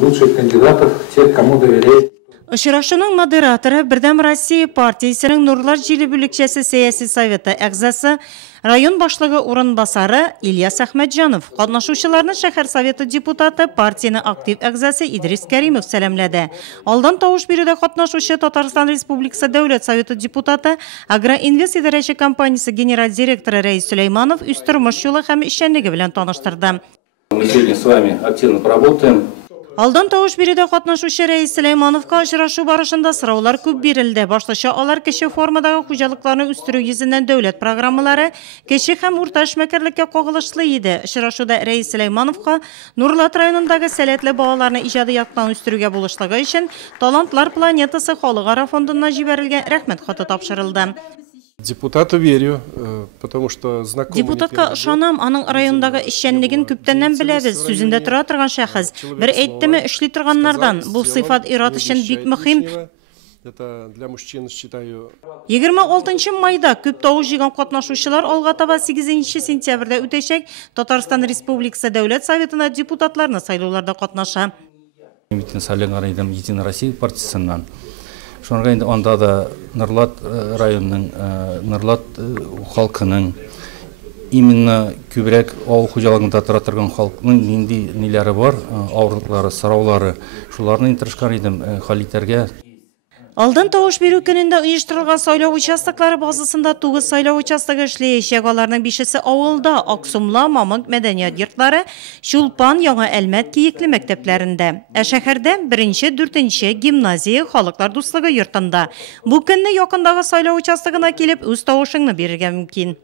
Лучших кандидатов, тех, кому доверяет. Очрашуның модераторы Бердәм Россия партиясының Нурлар җиле бүлекчәсе сәяси советы әгъзасы, район башлыгы урынбасары Ильяс Әхмәтҗанов, катнашучыларны шәһәр советы депутаты, партияның актив әгъзасы Идрис Кәримов сәламләде. Алдан тавыш бирүдә катнашучы Татарстан Республикасы Дәүләт советы депутаты, Агроинвест идарәче компаниясе генераль директоры Рәис Сөләйманов үз тормыш юлы һәм эшчәнлеге белән таныштырды. Мы сегодня с вами активно поработаем. Алдан тавыш бирүдә катнашучы Рәис Сөләймановка очрашу барышында сораулар күп бирелде. Башлыча алар кече формадагы хуҗалыкларны үстерү йөзеннән дәүләт программалары кече һәм урта эшмәкәрлеккә кагылышлы иде. Очрашуда Рәис Сөләймановка Нурлат районындагы сәләтле балаларны иҗади яктан үстерүгә булышлыгы өчен Талантлар планетасы халыкара фондына җибәрелгән рәхмәт хаты тапшырылды. Депутату верю, потому что знакомый. Депутатка ышанам, аның райондагы эшчәнлеген күптәннән беләбез. Сүзендә тора торган шәхес. Бер әйттеме эшли торганнардан. Бу сыйфат ир-ат өчен бик мөһим. Это для мужчин, считаю. 26 майда күп тавыш җыйган катнашучылар алга таба 8 сентябрьдә үтәчәк Татарстан Республикасы Дәүләт Советына депутатларны сайлауларда катнаша. Митинг сайланған Единая Россия партиясыннан. Шонга инде анда да Нурлат районының, Нурлат халкының, именно күбрәк авыл хуҗалыгында тора торган халкның нинди ниләре бар, авырлыклары, сораулары, шуларны тырышкан идем хәл итәргә. Алдан тавыш бирү көнендә оештырылган сайлау участоклары базасында 9 сайлау участогы эшләячәк. Аларның 5-се авылда, Аксумла, Мамык мәдәният йортлары, Чулпан, Яңа Әлмәт киекле мәктәпләрендә. Ә шәһәрдә 1-4 гимназия халыклар дуслыгы йортында. Бу көнне якындагы сайлау участогына килеп үз тавышыңны бирергә мөмкин.